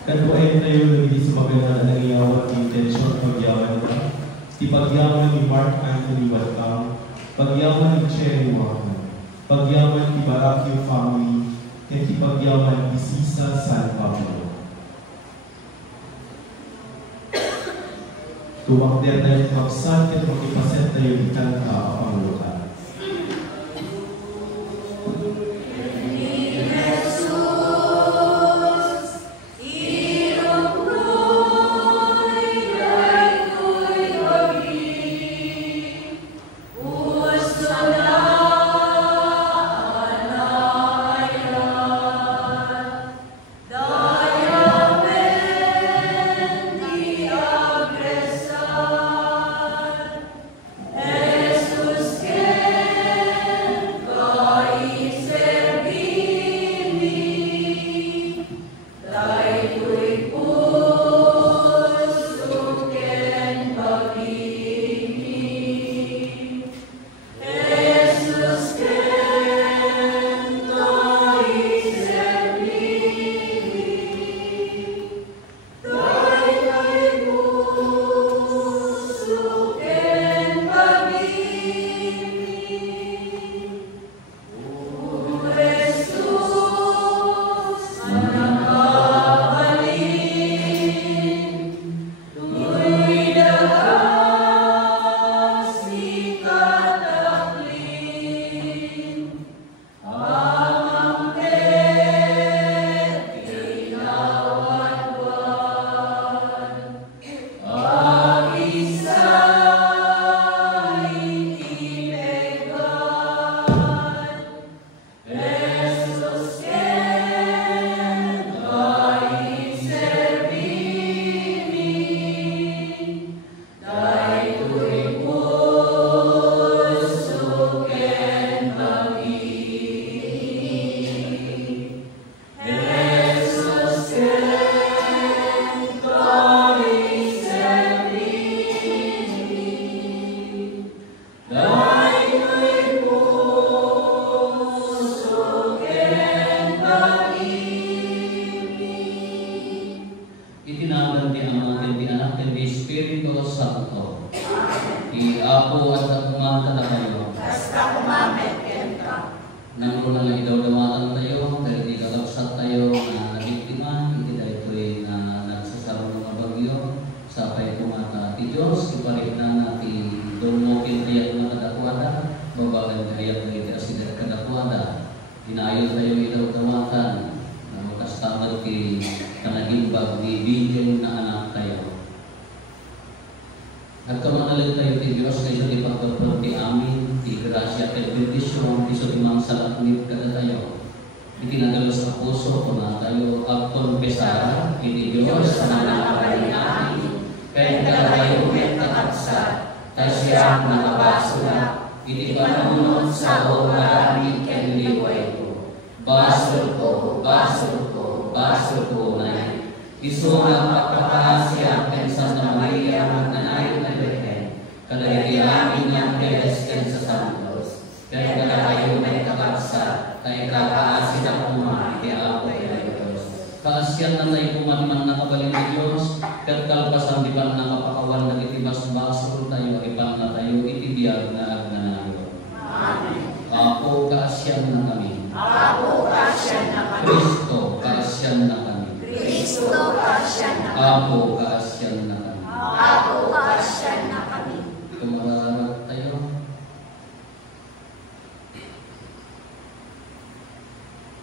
Kan po ay tayo nagiging sa maganda na nangyawa ang intensyon pagyaman ka. Di pagyaman ni Mark Anthony Walcam, pagyaman ni Cherry Walcam, pagyaman ni Barakio family, at di pagyaman ni Sisa San Pablo. Tumakder tayo magsan at makipaset tayo di kanta ang luka.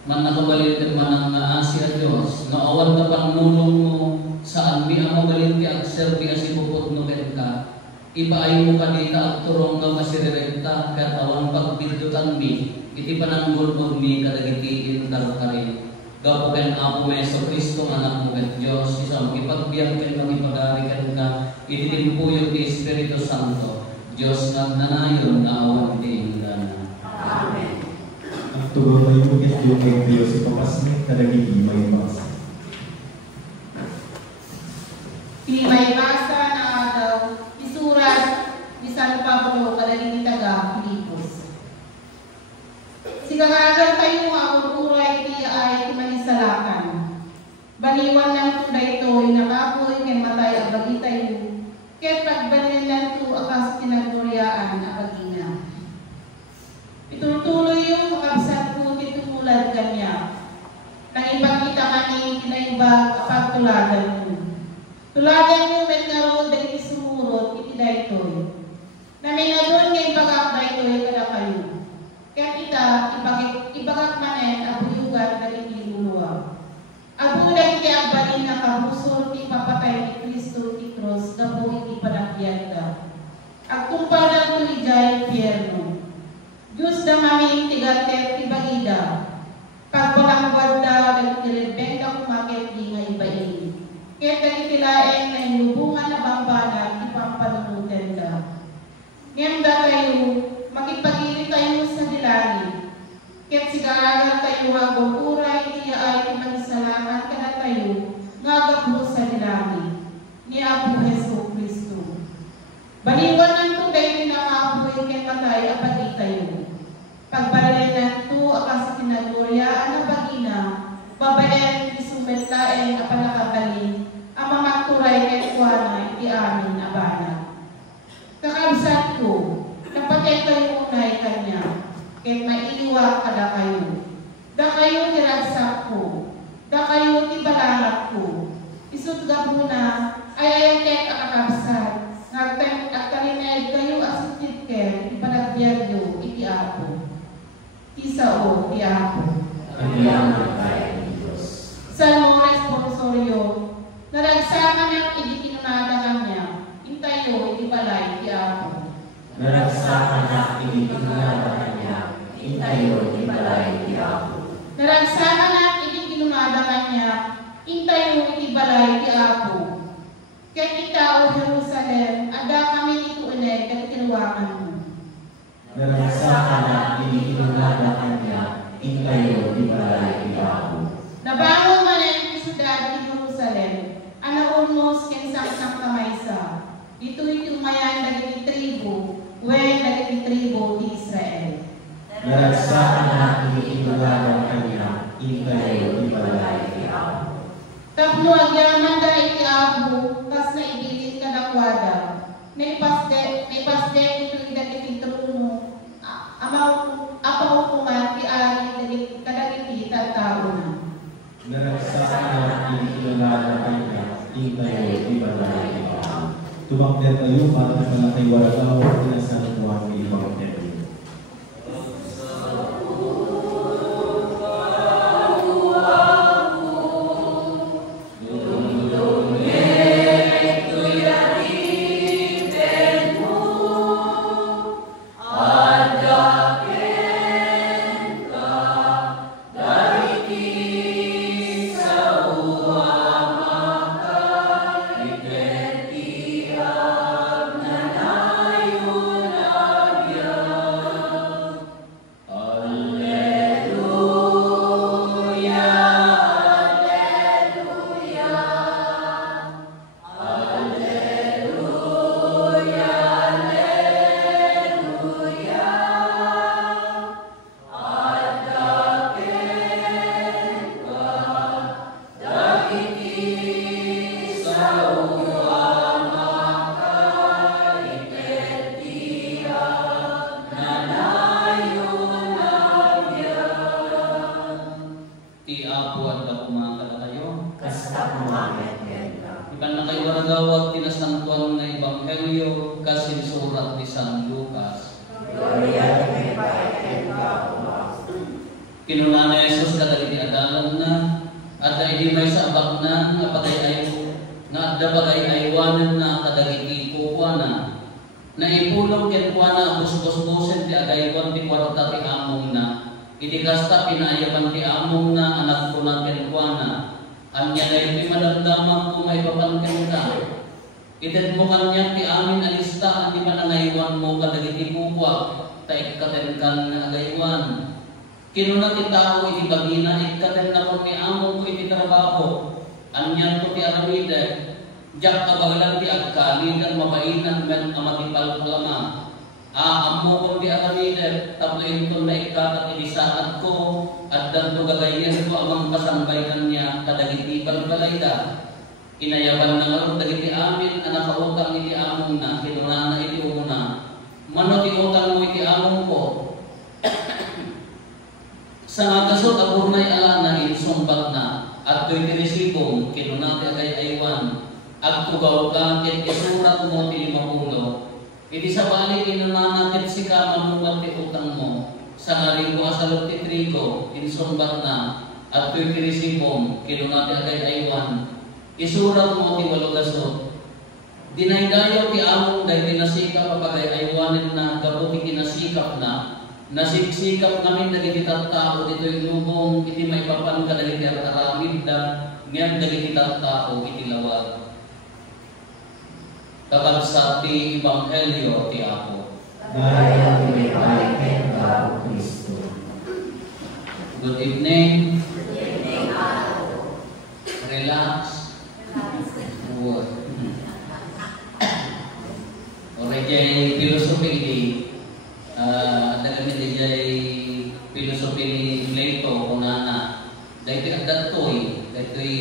Man nakabalin man ang naasya Diyos, naawan ka pang nulong mo saan mi ang magaling ti agserbi as ipupot no ka. Ipaay mo kanita at turong nga masirirenta kat awan pagbindutan mi, iti pananggol mo mi kadagitiin tarkarin. Gapo ken Apo Meso Kristo anak mo ket Diyos, isang ipagbiyak ken magipagari ken ka, iti timpuyog ti Espiritu Santo, Diyos nagnanayon na awan ti ingana. Amen. Tugon tayo po ket yung kay Diyos ipapasmit kadagiti may basa. May basa na daw isurat ni San Pablo kadagiti taga Filipos. Sigagagal tayo nga kultura iti ay manisalakan. Baliwan ng naibag pagtulagan mo. Tulagan mo met karon dagiti sumurot iti daytoy. Naminadon nga ibagak daytoy kada kayo. Kaya kita ibagak manen abuyugan dagiti luluwa. Abu dagiti agbalin nga kabusol ti papatay ni Kristo ti cross gapo iti panagbiag da. Agtumpadan to ijay pierno. Diyos da mamin tigatet ti bagida. Pagpalanggwad da dagiti rebengka kumakit di nga ibain. Kaya dagiti laeng na inubungan na bambanag ti pampanunutan da. Ngem da kayo makipagili tayo sa dilali. Kaya't sigaragan tayo hagong uray iti ay ti magisalamat kada tayo ngagapro sa dilali ni Apo Hesus Kristo. Baliwan ng tuday pinakabuhay kay matay apati tayo. Pagbalinan to akas kinagloryaan na bagina, babayan isumetlaen apanakabalin, ang mga turay kay kuwana iti amin abana. Kakabsat ko, napatay kayo unay kanya, kaya mailiwa kada kayo. Da kayo niragsak ko, da kayo tibalalak ko. Isut gabuna, ay ayatek akakabsat, nagtalinay kayo asutid ker, ipanagbiag yo, iti Apo. Isao, ti Apo. Salmo responsoryo, naragsama niyang idikinunada kanya, intayo, iti balay, ti Apo. Naragsama na idikinunada kanya, intayo, iti balay, ti Apo. Naragsama na idikinunada kanya, intayo, iti balay, ti Apo. Kaya kita, O Jerusalem, ada kami ito ulit at tinuwangan mo. Naragsama na idikinunada kanya, intayo, iti balay, ti Apo. Nabangon man ang siyudad ni Jerusalem, anaon mo sang kamaysa. Ito'y tumayan dagiti tribo, wen dagiti tribo di Israel. Naragsama na idikinunada kanya, intayo, iti balay, ti Apo. Tapno agyaman da iti Apo, kas na idilit kadakwada. Naipasde ito'y dagiti trono, apahukuman ti ari kadagiti tattao na. Naragsama na idikinunada kanya, intayo, iti balay, ti Apo. Tumakder tayo para sa malakay waragaw at pinasanatuan ng ibang templo. Ikan na kayo waragawag tinasantuan na Ebanghelyo kasi surat ni San Lucas. Kinuna na Jesus kadagiti adalan na at hindi may sa abak na napatay ayo na adda bagay aywanan na kadagiti kuwana na ipulong ken kuwana bus-bus-busen ti agaywan ti kwarta ti among na idi kasta pinayaban ti among na anak ko na ken kuwana. Anya na iti madamdamang kung may papantin ka. Itin mo kanya ti amin alista, di manangaywan mo kadagiti pupwa, taik katenkan na agaywan. Kinuna ti tao iti bagina, ikaten na kung ni among ko iti trabaho. Anya to ti aramide, jak kabagalan ti agkalid at mabainan men amatipal palama. Amo kung ti aramide, taploin to na ikatat ilisaat ko, at danto gagayin ko amang kasambay kanya kadagiti balbalayda. Inayaban na nga dagiti amin anak kautang iti among na kinuna na iti una. Mano ti utang mo iti among ko. Sa nga kasot aburnay ala na insumbat na at to'y tinisibong kinunati agay aywan at tugaw ka ket isurat mo ti 50 iti sabali kinunanatit si kamanungan ti utang mo sa narigo asalot ti trigo insumbat na at to'y tinisibong kinunati agay aywan isurat mo ti 8 dinaydayaw ti among day pinasikap apagay aywanin na gabuti kinasikap na nasiksikap namin dagiti tattao dito'y lubong iti may papan ka dagiti aramid da ngayon dagiti tattao iti lawag. Kabagsa ti Ebanghelyo ti Apo. Gaya ti may Tao Kristo. Good evening. Relax. Ore jay filosofi di dagamit jay filosofi ni Plato kunana daytoy datoy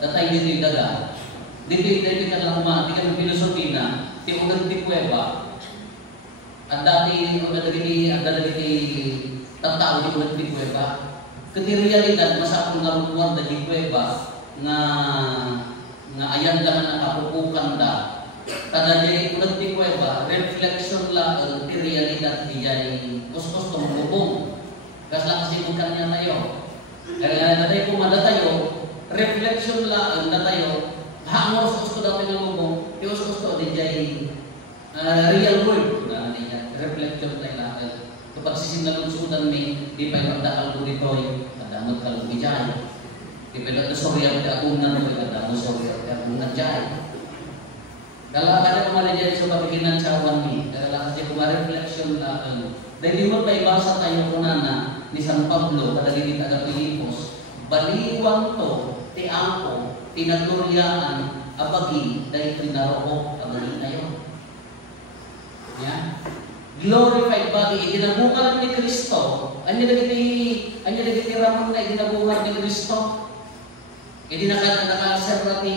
datay dito daga dito kalama ti kan filosofi na ti ugat ti kuweba at dati ugat dagiti tattao ti ugat ti kuweba ket realidad masapul nga lugar dagiti kuweba nga ayan da nakapupukan da kada jay ulat ti kuweba reflection la ti realidad ti jay kuskus tumubong kasla kasi kung kanya tayo kaya natay kumada tayo reflection la na tayo hangos gusto daw tinubong ti gusto di jay real world na niya reflection tayo la kapag sisinalunsudan ni di pa ipagdakal ko ditoy kadamot kalong jay di pa ito sorya ti akunan di kadamot sorya ti akunan jay kalau kada kemarin jadi sa pagiginan sa awan ni, kalau kasi reflection lang. Dahil mo pa ibasa tayo kunana ni San Pablo kada gini taga Pilipos, baliwang to ti angko tinagluryaan abagi dahil tinaroko abagi tayo. Ya. Glorified body ginabuhat ni Kristo. Anya dagiti ramon na ginabuhat ni Kristo. Hindi nakaserrati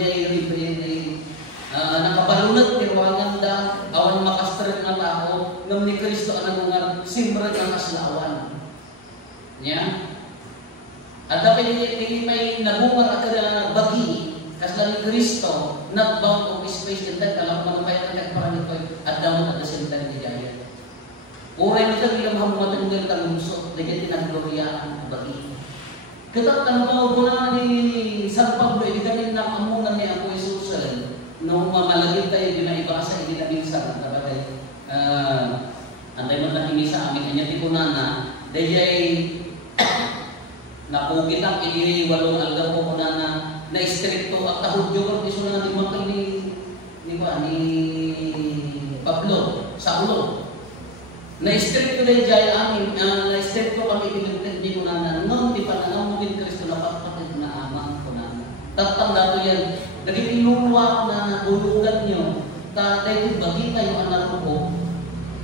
jay nakabalunat ni ruangan da awan makastret na tao ngam ni Kristo ang nagungar simret ang kaslawan niya at dapat hindi may nagungar akala bagi kasla ni Kristo not bound of space and time alam mo kaya nagparang ito at damot at sintan ni Jaya uray mo sa bilang hamuatan ng talungsot lagyan din ang gloryaan bagi ketat tanpa guna di San Pablo di ganin na amungan ni Apo Yesus no mamalagit tayo ginaibasa hindi na minsan tapos antay mo na sa amin kanya di kunana dayay napugit ang ini walong algar po kunana na stricto at tahudyo di sunan di makal ni Pablo sa ulo na stricto dayay amin na stricto kami pinagtend di kunana no di pananaw mo din Kristo na patpatid na amang kunana tatang dato yan dagiti inuwa na nagulugan nyo tatay ko bagi tayo anak ko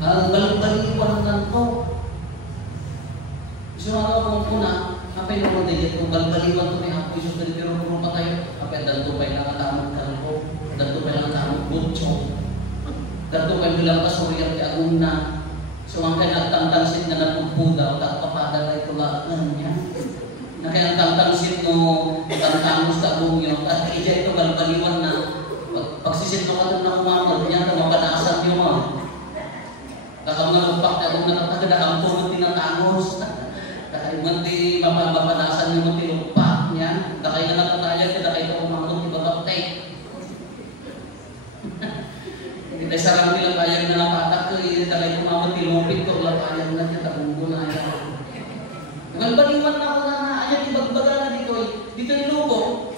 balik-baliwan lang to so ano kung kuna apay naman din kung balik-baliwan to ni Apo Isus na pero kung pa tayo apay danto pa'y nakatamang kalpo danto pa'y nakatamang butso danto pa'y bilang kasuriyang ti aguna so ang kaya nagtangtansin na napugpuda o takpapada na ito lahat niya na kaya tangtangsin mo tangtangos ka kung yun at iya ito balbaliwan na pagsisit mo ka na kumamad niya na mapanaasan niyo mo kakamang lupak na kung nakatagada ang tulog tinatangos kakaiman di mapanaasan niyo mo tilupak niya kakaya na nakatayan kita kayo kumamad ibabaptay hindi sarang nilang kayang na napatak ko hindi kayo kumamad tilupit ko lang kayang na kita kung gunaya balbaliwan na ako na ayan ibagbaga na dito nilubo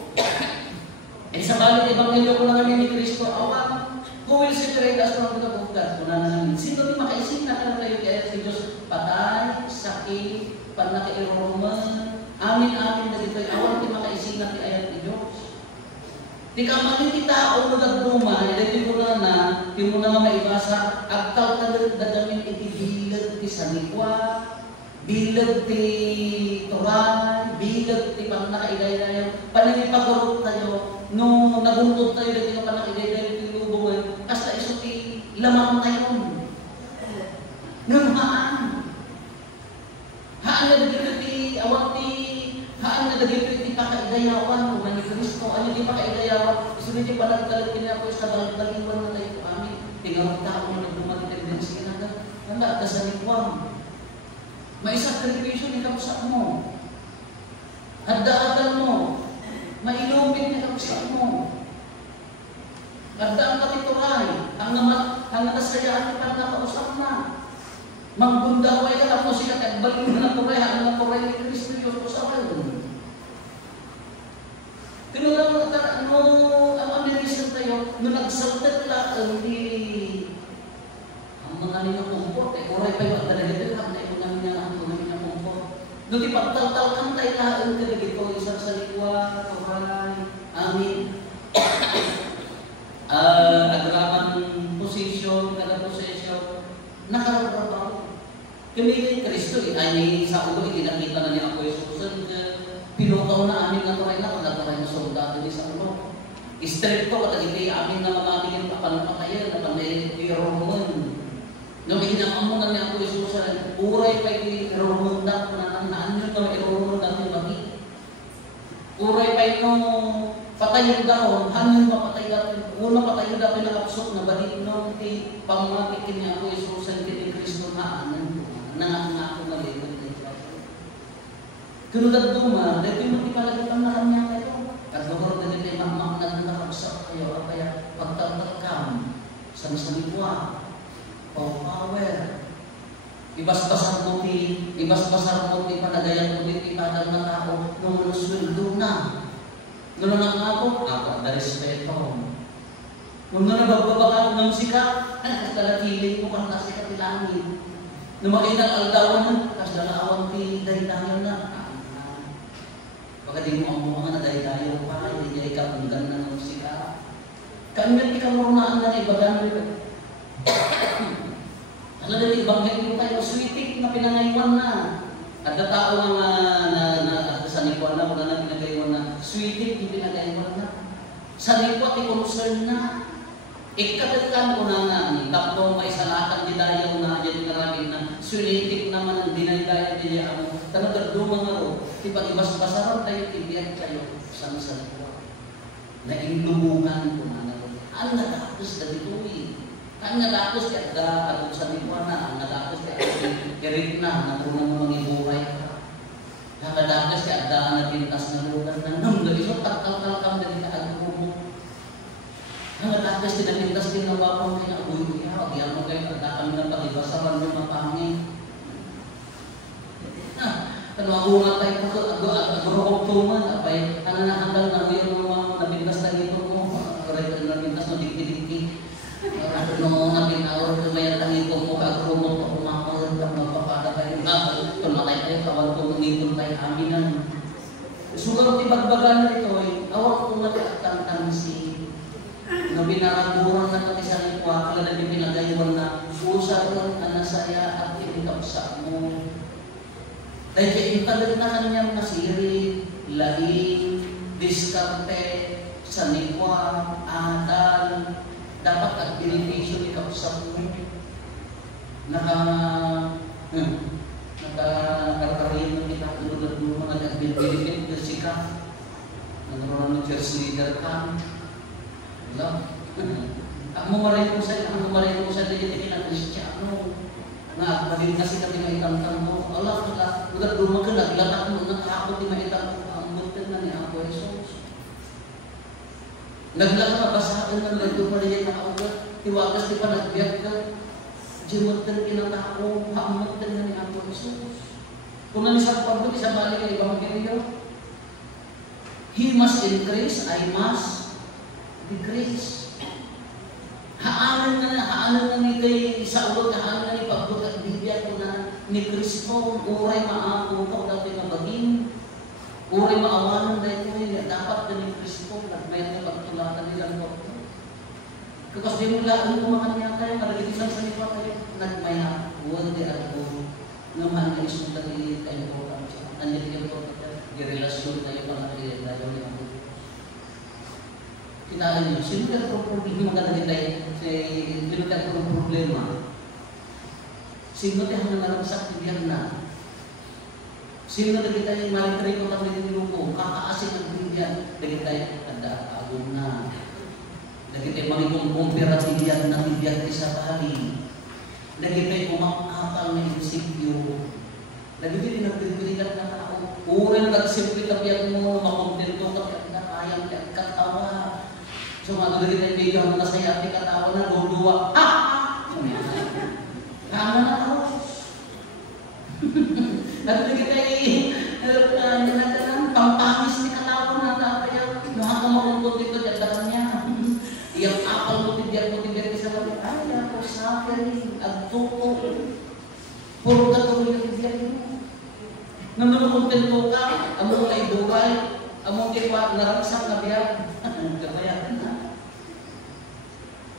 sa balik Ebanghelyo ko lang ni Kristo awan who will separate us from the love of God kuna na namin sino di makaisip na kayo kayo kaya si Diyos patay, sakit panakairoman amin na dito awan di makaisip na ayat ni Diyos di ka maniti tao na nagduma dito ko na di mo na maibasa agtaw tagadamin itibilag ti sanikwa bilag ti turan, bilag ti panakaiday-day, pananipagurot tayo, nung naguntot tayo dito yung panakaiday-day ti lubungan, hasta iso ti lamang tayo. Nung haan na dito ti awang ti na dito iti pakaidayawan, kung ni Kristo, ano di pakaidayawan, isunod di palag-talag pinako sa balag-taliwan na tayo kami, tingnan tao na nagduman tendency na na, handa ka sa likwang. May sakripisyo ni kapsa mo. Handa-hadan mo. Mailumit ni kapsa mo. Handa ang kapituray. Ang nakasayaan ni parang nakausap na. Magbundaway ka lang mo siya at balik na naturay. Ang naturay ni Kristo Diyos ko sa kayo. Tinulang mo ang Amerisan tayo, nung nagsaltat lang, ang mga niya kumport, kuray pa yung talaga ito, doon di pagtaltal tayo lahat ka dito, isang salikwa, kuray, amin. Nagraman posisyon, kada-posisyon, nakaratrabaho. Kami Kristo, ay sa ulo, itinakita na niya ako yung susunod niya. Pinukaw na amin na turay na, pagkaturay na soldado niya sa ulo. Istripto, katagiti amin na mamamigin kapanapatayan, na panay Roman. Nung itinakamungan niya ako yung susunod, uray pa yung Roman na naan nyo Roman na yung magi. Uray pa yung patayin daw, hanyang mapatay daw, una patayin daw pinakapsok na balik nung pamatikin niya ako yung susunod ni Kristo na nangako na lipat niya. Kunudad duma, dahil yung matipalagitan na kanya kayo. At lugar na dito yung mamak na nakapsak kayo, at kaya pagtatakam sa masalikwa, power, ibas-basar mo ti panagayan mo ti ipadal na tao, nung nasweldo na. Nung nangako, da respeto. Kung nagbababa ng sikat, kalatiling mo kang nasa katilangin. Nung makita ang aldawan, kas dalawang ti dahidayan na. Baka di mo ang mga na dahidayan pa, hindi ka kung ganda ng sikat. Kanya ikaw marunaan na ibagan mo. Alam na ibangin mo tayo, sweetik na pinangaywan na. At na tao nga sa nikwa na, wala na pinagaywan na, sweetik yung pinagaywan na. Sa nikwa, i-concern na. Ikatagkan ko na nga, tapos may salatan di dayaw na, dyan karaming na, sweetik naman ang dinay-dayaw di dayaw mo. Tanong dumang nga ro, ipag-ibas-basaran tayo, tibiyan kayo sa nikwa. Nainlumugan ko na nga ro. Ang natapos na dito ang natapos kaya atong sa nikwa na, ang natapos kaya kirit na, natunang mo mangibuhay ka. Ang natapos kaya na tintas na lugar na, nung lagi so, takal-kalkam na dinaago mo. Ang natapos tinapintas din na wapang kaya, uy, kaya mo kayo, kami na pag-ibasaran mo mapangin. Kanwagungan tayo ko, agurokok-tungan, apay, hanggang na yung mga napintas na dito mo, napintas na dikti-dikti. Ano namin awal lumayan tangi ko mo kagrumot o kumakawal ka magpapada tayo na tumatay tayo kawal ko ngipon tayo aminan. Sugar tibagbagan na ito awal ko matang si na binaraguran na kami sa likwa kala na pinagaywan na usap lang na saya at inikapsa mo. Dahil kaya italag na kanyang nasiri, laing, diskarte, sa likwa, adal, dapat at beneficio ni kapsa mo. Nakakarariyan mo kita tulad mo mga nag-benefit na sika. Nagkaroon ng church leader ka. Wala. Ang mamaray ko sa dito na Kristiyano. Nga, maging kasi kami maitangtang mo. Allah, tulad mo ka, naglatak mo, nakakot ni maitang mo. Ang butin na ni Apo Jesus. Naglaka basahan ng lagdo pa rin na kaugat. Tiwagas di pa nagbiyak ka. Jimot din kinatako. Haamot din na ni Apo Jesus. Kung nanisang pagod, isa balik ang ibang kiniyo. He must increase, I must decrease. Haanan na ni kay sa ulo, haanan na ni pagod at bibiyat ko na ni Kristo. Uray maako ka, dati mabagin. Uray maawanan dahil ko dapat na ni Kristo at may pagtulatan nilang ko. Kasi di mo lahat ng mga niya tayo, nalagitisan sa nipa tayo, nagmaya, huwag di at ko, naman na iso tayo kayo po, nandiyan kayo po, girelasyon tayo pangakilit tayo ni Apo. Kinala niyo, sino ka po problema magandang tayo, sino ka po problema? Sino tayo hanggang naragsak, tibihan na. Sino na kita yung maritry ko kami niluko? dagit tayo kada agum na. Dagit tayo magikumpira tibiyan na tibiyan isa tali. Dagit tayo umakakal na insecure. Dagit tayo nagpipilikan na tao. Urin nagsimple tabiyan mo, makontento ka na kayang katawa. So mga dagit tayo bigyan na saya at katawa na luluwa. Kama na tao. Dagit tayo pampangis ni katawa na tayo. Nakakamakumpot dito dyan niya. Iyang apal mo tibiyan sa balik. Ay, ako suffering, agtuko. Puro katuloy yung tibiyan mo. Nanunukontento ka, among ay dugay, among kipa, naramsang na biyak. Kamayan na.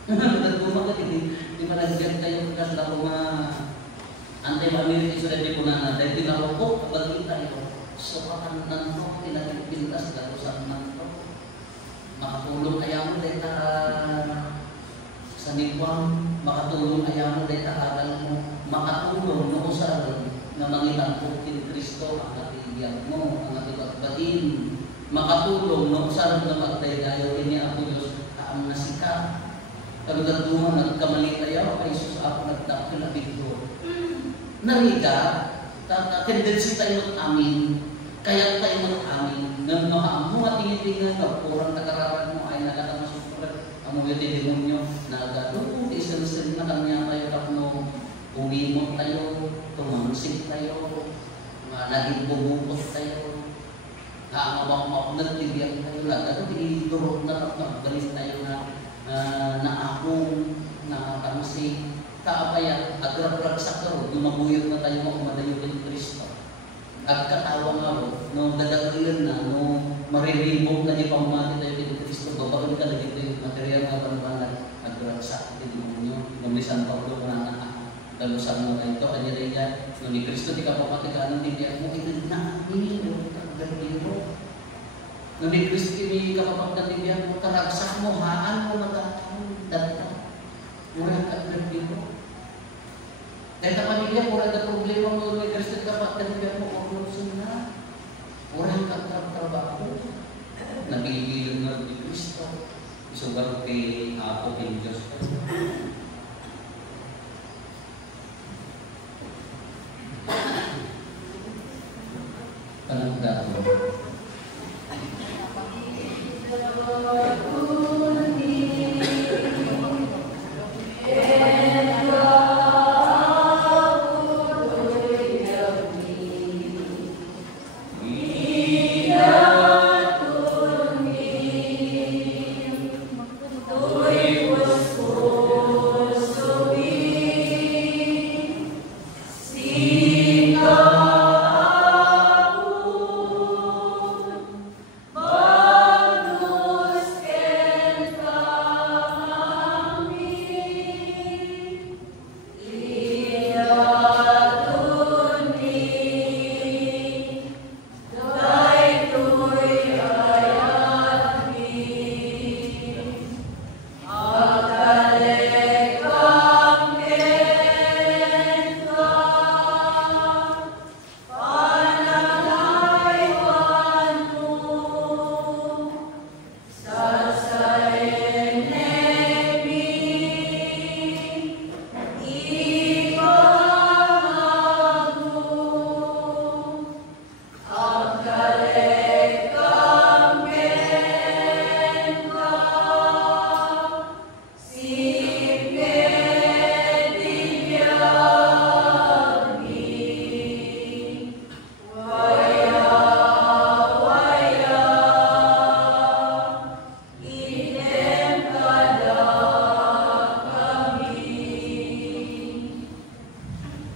Nagduma ka, di malagyan tayo kasi ako antay-pamilit iso na di po na dahil tinaroko, kapag tayo. So, kanan mo, pinagpintas, galusan man ito. Makatulong ayaw mo dahil sa nibwang, makatulong ayaw mo dahil aral mo, makatulong no sa na mangitan po kin Kristo ang atibiyag mo, ang atibagbatin, makatulong no sa na magdaydayo niya ako Diyos ang nasika. Kalugan duman nagkamali tayo, ay Isus ako nagdakil na bigdo. Nariga, tendency tayo mag-amin, kaya tayo mag-amin, nang makaamu at tingin-tingin, pagpurang nagararan mo ay nagkatamasukulat, ang mga demonyo, nagagano, isang-isang na kanya tayo kapno, umimot tayo, tumangsik tayo, naging bumukot tayo, kaamawak-mawak nagtibiyang tayo, lagano, iturot na magalit tayo na akong, na kamasik, kaapaya, agrap-grap sa karo, lumabuyot na tayo makumadayo ng Kristo. At katawang ako, no dadagrilan na, no mariribok na niya pamamati tayo ng Kristo, babagon ka na dito yung material na panabanag, agrap sa atin mo, namisan Paulo na galusan mo na ito, kanya rin yan, no ni Kristo, di ka pamatikaan ng tibiyan mo, ito na amin, kagandiro. No ni Kristo, hindi ka papagdan tibiyan mo, karagsak mo, haan mo, magkakang, data. Murang kagandiro. Dahil sa pamilya, murang na problema mo, ni Kristo, kapag tibiyan mo, orlosin na. Murang kagtrabaho. Nabigilan na ni Kristo. Isubar kay Apo kay Diyos. Anong dato?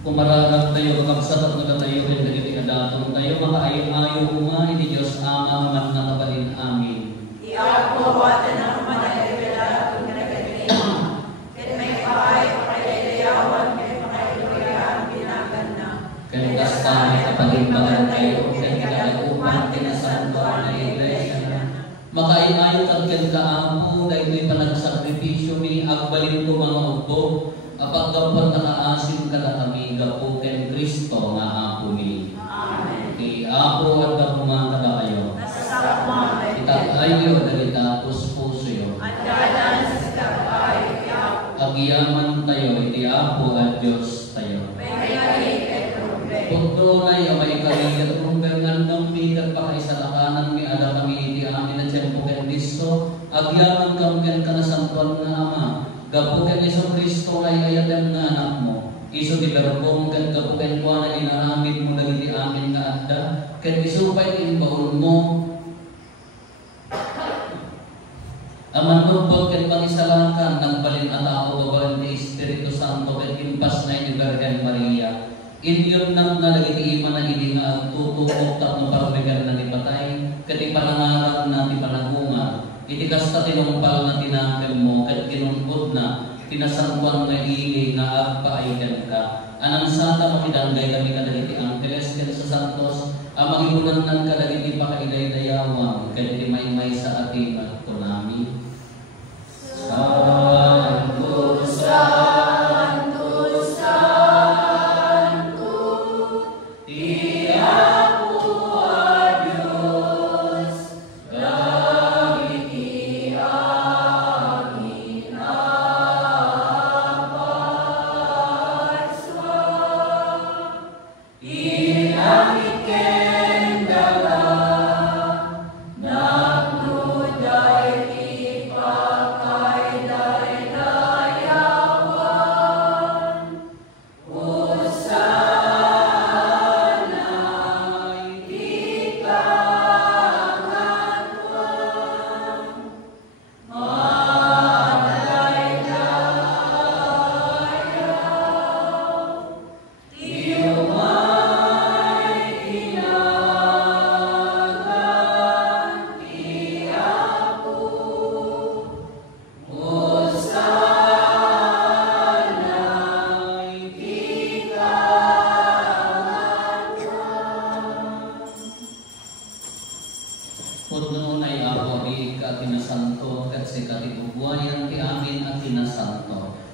Kumararag tayo, kakabsatak na tayo rin nagiti kadatong tayo, makaayo-ayo kuma, iti Diyos Ama, man nakabalin amin. Iako, watan ang managagala, kung nagagalitan. Kaya may paay, pakailayawan, kaya pakailayawan, binagan na. Kaya kasta, kapalimbagan tayo, kaya kalakupan, kinasantuan na iglesia. Makaayo-ayo kang kagkaamo, dahil ito'y panagsakripisyo, agbalin ko mga ubo, kapag kapag nakaasim ka na kami, gapo ken Kristo nga ako ni. Amen. Ako at kapumata ba kayo? Nasasarap mga Itaas Agyaman kang ken kanasantuan nga Ama. Gapo ken Iso Kristo ay ayatem nga anak mo. Iso di berbong ken gapo ken kuana inaamid mo dagiti amin nga adda. Ken iso pay imbaon mo. Aman nugbog ken pangisalakan nagbalin atao babaen ti Espiritu Santo ken impas na ni Virgen Maria. Inyon nang nalagiti iman na hindi nga agtutukok tapno paramigan na nipatay. Ken ipanangarap na ti panangunga. Iti kasta tinumpal na tinangken mo ket ginunkod na tinasantuan nga ili nga agpaaygan ka. Anang santa makidanggay kami kadagiti angkeles ken sa santos amagiunan nang kadagiti pakaiday-dayawan ken iti maymay sa ating at kunami. Santo, Santo, Santo,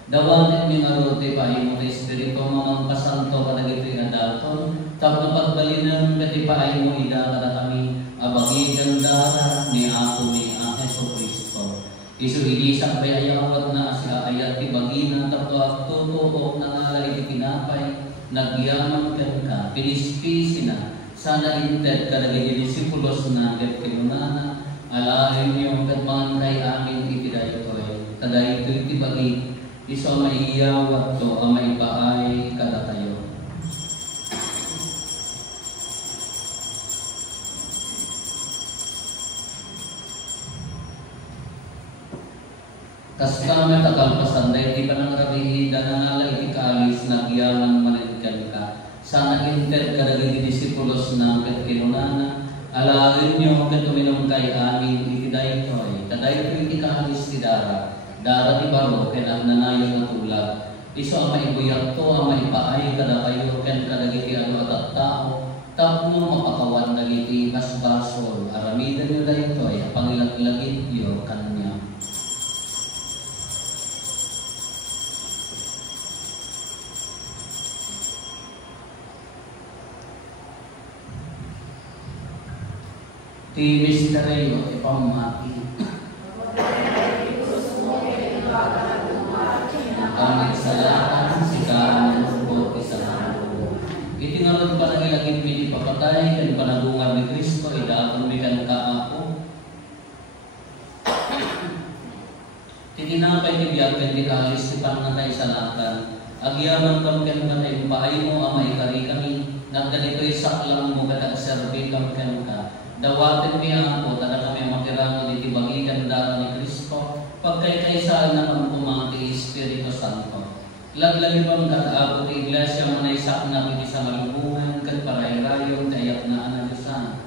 Dawan mi arote paay mo na Espiritu mamang pasanto kadagiti adaton tapno pagbalinan ket paay mo ida kada kami abagi ganda ni ako ni Hesus Kristo. Isu inisak bay ayawat na sa ayat ti bagina tapno agtutuok na ngalay ti pinapay nagyaman ken ka pinispisi na sana inted kadagiti disipulos na ket kinunana alahin niyo ket mangkay amin iti daytoy kadaytoy ti bagi iso maiyawat to ang maipaay kada tayo. Kas kami takalpasan dahil di pa nang rabihi danangalay ikalis nagyaman manitkan ka. Sana inted kadagiti disipulos na ket kinunana alahin nyo ket uminom kay amin iti daytoy kadaytoy ikalis ti dara. Dara di baro ken ang nanayo nga tulad. Iso ang maibuyat to ang maipaay kada kayo ken kadagiti ano at tao. Tapno mapakawan dagiti basbasol. Aramidan nyo dayto ay pangilag-ilagit yo kanya. Ti misteryo ipamati. Ang salatan si kanan subot isang iti ngalod panagilagit mi di papatay ken panagungan ni Kristo idaton mi kan kaako titinapay ti biag ken ti kalis ti pangnatay salatan agyaman kam ken kanay paay mo ang maikari kami nagganitoy saklang mo ket serbi kam ken ka dawaten mi ako tada kami makiramo iti bagikan dara ni Kristo pagkay-kaysaan na kang kumati Espiritu Santo. Laglagi bang kataabot ti iglesia manaysak na iti sa malubungan kat paray-rayon dayak na analisan.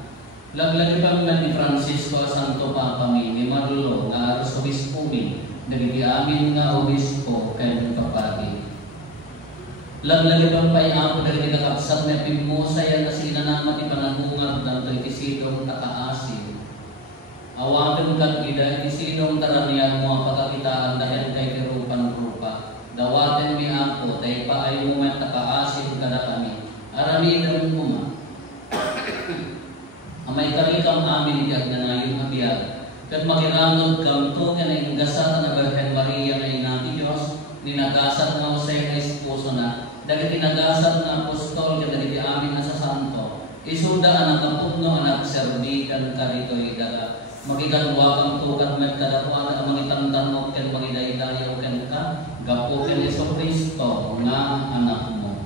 Laglagi bang ni Francisco Santo Papa mi ni Marulo nga Arsobispo mi dagiti amin nga obispo ken kapati. Laglagi bang pay ako dagiti kakabsat na pimmusaya na sinanamat ti panangungat danto iti sidong takaasin. Awaken kan ida isinong taranian mo pagkakitaan dahil kay kerupan-rupa. Dawaten mi ako, tay paay mo man takaasin kada kami. Aramidan mo ma. Amay karikam amin iti agnanayong abiyag. Kat makiranod kam to kanay gasat na Virgen Maria na ina ti Dios, ninagasat nga usay na esposo na, dagiti nagasat nga apostol ket dagiti amin na sa santo. Isundaan ang kapugno anak serbikan ka dito'y dala. Magigalwa kang tukat met kadakuan ang mangitantanok ken magidaydayaw ken ka. Gapo ken Yesu Kristo nga anak mo.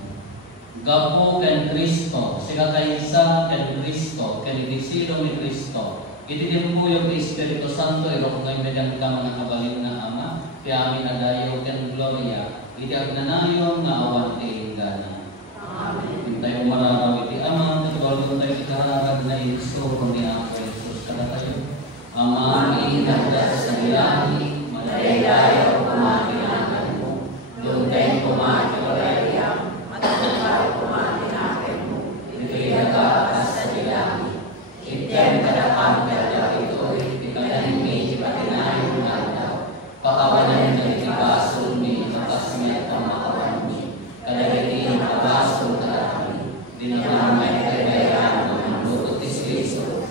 Gapo ken Kristo, sila kaysa ken Kristo, ken idisilong ni Kristo. Ititimpuyog ni Espiritu Santo, irok ngay medang ka mga kabalin na Ama, kaya amin adayaw ken Gloria. Iti agnanayo nga awan ti ingana. Amen. Tayo mararaw iti Ama, katulad tayo ikaragad na iso ni Apo Jesus. Kada tayo, Ama, iinagdas sa ilahi, madaydayaw kumakinangan mo. Doon tayo kumakinangan, matataw kumakinangan mo. Ito'y nagakas sa ilahi. Item kadakam kada ito'y ikanahimi ipatinayo ng aldaw. Pakawanan ng itibasol ni kapasmet ang makawan ni. Kadagiti nakabasol ka kami. Dinamay kaibayan ng lukot Kristo.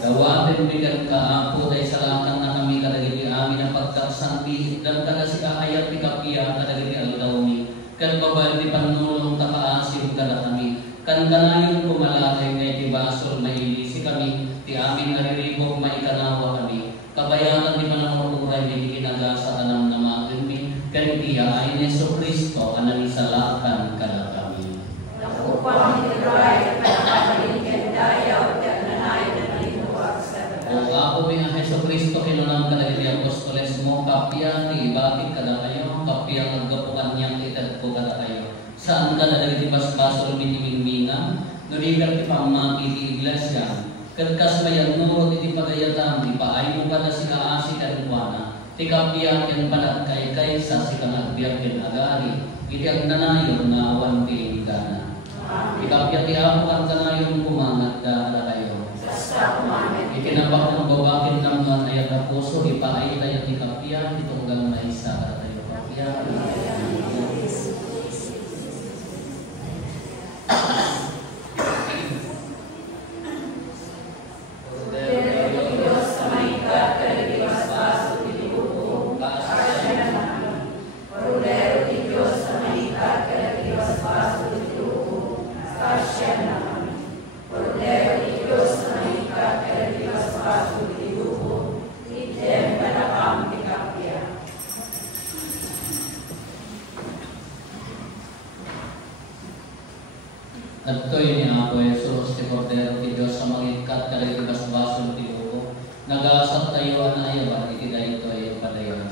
Dawatin bigan ka Apo tayo salakan na kami kadagiti amin ang pagkaksanti dan kada sika ayat ni kapia kadagiti aldaw ni. Kan babal di panulong takaasim kada kami. Kan kanayon kumalatay nga itibasol na ilisi kami. Ti amin nariribog maikanawa kami. Kabayanan di manangururay di kinagasa anam na maagimi. Kan tiya ay Yesu Kristo anang isalakan kada kami. Nakupang itiray at nakakaligyan dayaw at nanay na linuwag sa O ako may Yesu Kristo kinunang kadagiti apostoles mo. Kapya ti ibakit kada kayo. Kapya naggapukan niyang itad ko kada kayo. Saan ka na dagiti basbasol minimingmingan? Nurigat ti pamaki ti iglesia. Kerkas mayan nurot iti pagayatam, di paay mo kada si kaasi kanuwana. Ti kapiyak yan padat kay sa si kanagbiyak yan agari. Iti ang nanayon na awan ti ingana. Ti kapiyak ti ako ang kanayon kumangat da kayo. Ikinabak ng babakin ng mga ayat na puso, ipaay tayo ti kapiyak, itunggang na isa kada tayo kapiyak. At ito'y ni Apo Jesus, ti Cordero ti Diyos sa magikat kadagiti basbasol ti upo. Nagasat tayo ang ayaban, iti dayto ay padayon.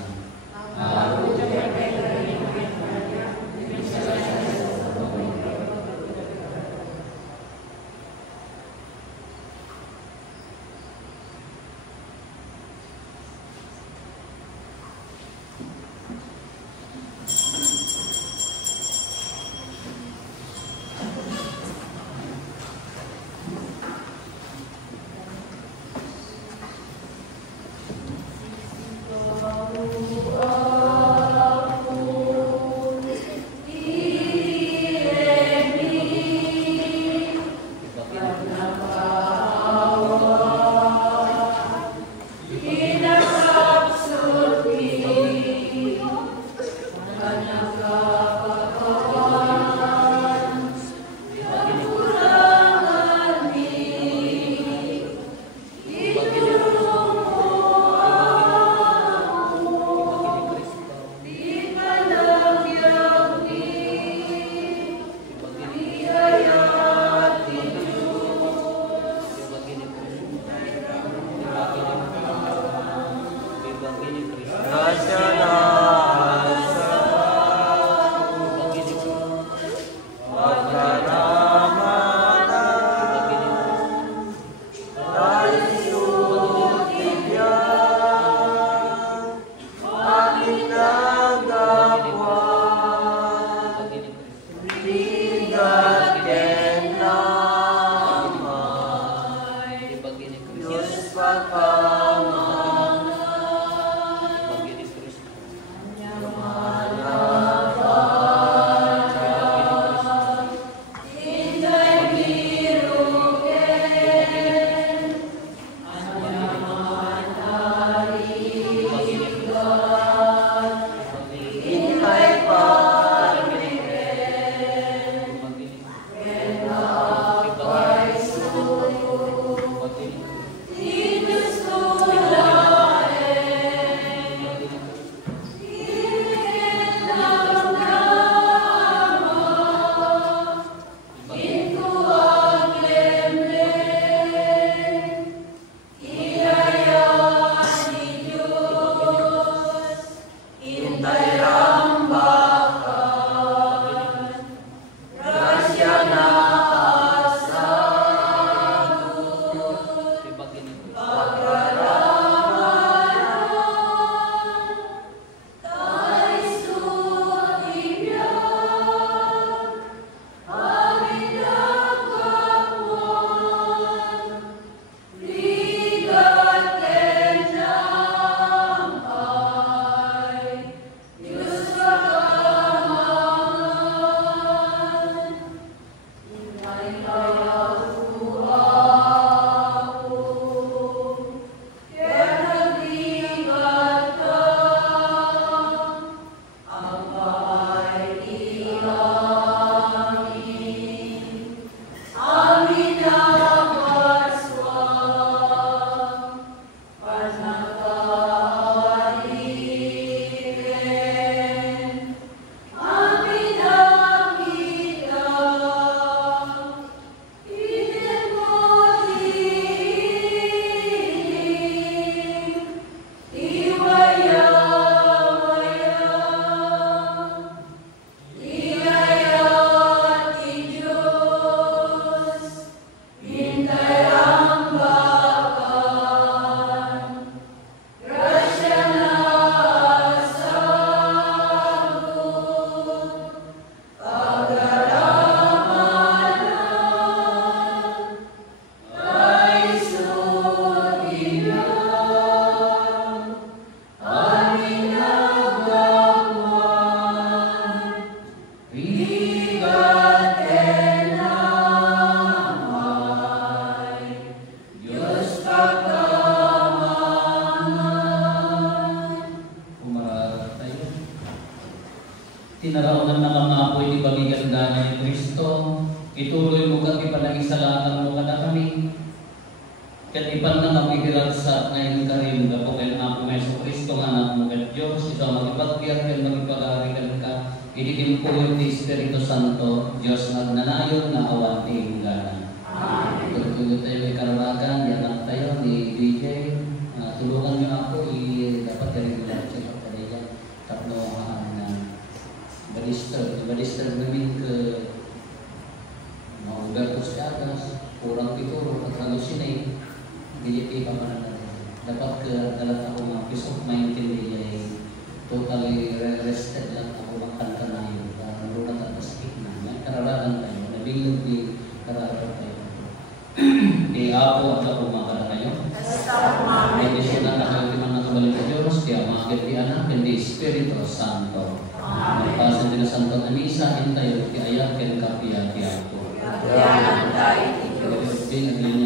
karoon na mga apoy di pagiganda ni Kristo, ituloy mo kang ipanangisalanan mo kada kami. Kat ipan na magigiragsa ngayon ka rin ka po kaya nga po Meso Kristo nga anak mo kat Diyos, ito magipagbiyak ka, magipagarikan ka, initin po yung Espiritu Santo, Diyos nagnanayon na awan tinggalan. Tulog tayo kay Karawagan, yanak tayo ni DJ, tulungan niyo ako, dapat ka rin check up kanila, tatlo na balister namin ke Mauberto Siagas, kurang pituro, at halusinay, BJP pa man dapat ke dalat ako mga peace of mind kindi totally rested lang ako makanta na yun naroon at aspik na kararagan tayo nabilog di kararagan tayo di ako at ako makara kayo may desyonan na kayo timang nakabalik na Diyos kaya makakit di anak hindi Espiritu Santo magpasan din na Santo na misa tayo di ayak ken kapya di ako di